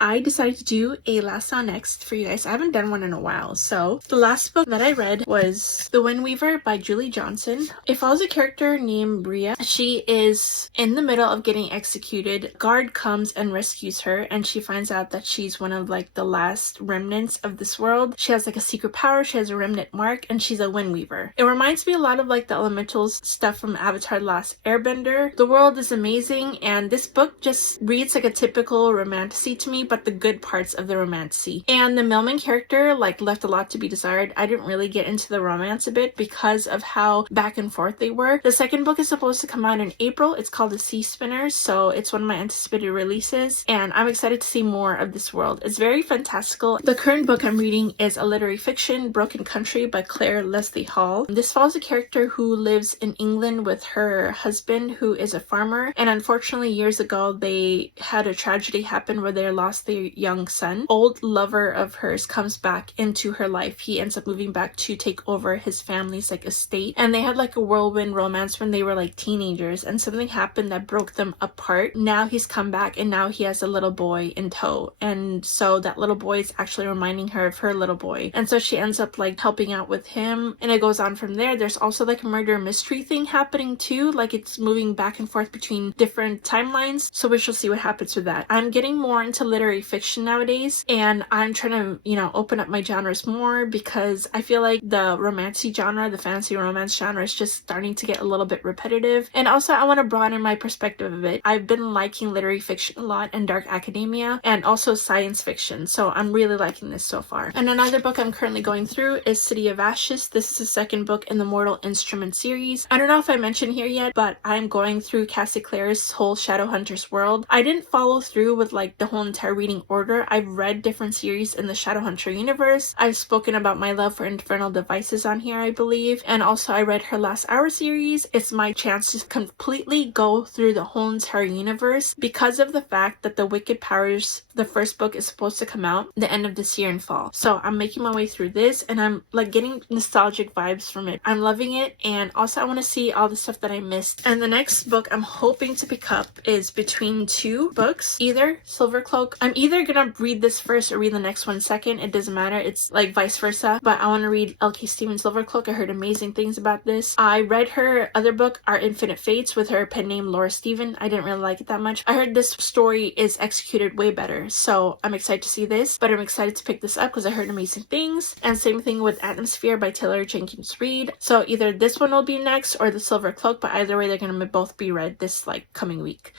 I decided to do a last on next for you guys. I haven't done one in a while. So the last book that I read was The Wind Weaver by Julie Johnson. It follows a character named Bria. She is in the middle of getting executed. A guard comes and rescues her, and she finds out that she's one of like the last remnants of this world. She has like a secret power. She has a remnant mark, and she's a wind weaver. It reminds me a lot of like the elementals stuff from Avatar: The Last Airbender. The world is amazing, and this book just reads like a typical romantasy to me, but the good parts of the romantasy. And the mailman character like left a lot to be desired. I didn't really get into the romance a bit because of how back and forth they were. The second book is supposed to come out in April. It's called The Sea Spinners, so it's one of my anticipated releases, and I'm excited to see more of this world. It's very fantastical. The current book I'm reading is a literary fiction, Broken Country by Claire Leslie Hall. This follows a character who lives in England with her husband, who is a farmer, and unfortunately years ago they had a tragedy happen where they lost their young son. Old lover of hers comes back into her life. He ends up moving back to take over his family's like estate, and they had like a whirlwind romance when they were like teenagers, and something happened that broke them apart. Now he's come back, and now he has a little boy in tow, and so that little boy is actually reminding her of her little boy, and so she ends up like helping out with him, and it goes on from there. There's also like a murder mystery thing happening too, like it's moving back and forth between different timelines, so we shall see what happens with that. I'm getting more into literary fiction nowadays, and I'm trying to, open up my genres more because I feel like the romantic genre, the fantasy romance genre, is just starting to get a little bit repetitive. And also I want to broaden my perspective a bit. I've been liking literary fiction a lot and dark academia and also science fiction, so I'm really liking this so far. And another book I'm currently going through is City of Ashes. This is the second book in the Mortal Instrument series. I don't know if I mentioned here yet, but I'm going through Cassie Clare's whole Shadowhunters world. I didn't follow through with like the whole entire reading order. I've read different series in the Shadowhunter universe. I've spoken about my love for Infernal Devices on here, I believe, and also I read her Last Hour series. It's my chance to completely go through the whole entire universe because of the fact that the Wicked Powers, the first book, is supposed to come out the end of this year in fall. So I'm making my way through this, and I'm like getting nostalgic vibes from it. I'm loving it, and also I want to see all the stuff that I missed. And the next book I'm hoping to pick up is between two books, either Silver Cloak. I'm either gonna read this first or read the next one second. It doesn't matter. It's like vice versa. But I want to read L.K. Stevens' Silver Cloak. I heard amazing things about this. I read her other book, Our Infinite Fates, with her pen name Laura Steven. I didn't really like it that much. I heard this story is executed way better, so I'm excited to see this. But I'm excited to pick this up because I heard amazing things. And same thing with Atmosphere by Taylor Jenkins Reid. So either this one will be next or the Silver Cloak, but either way they're gonna both be read this like coming week.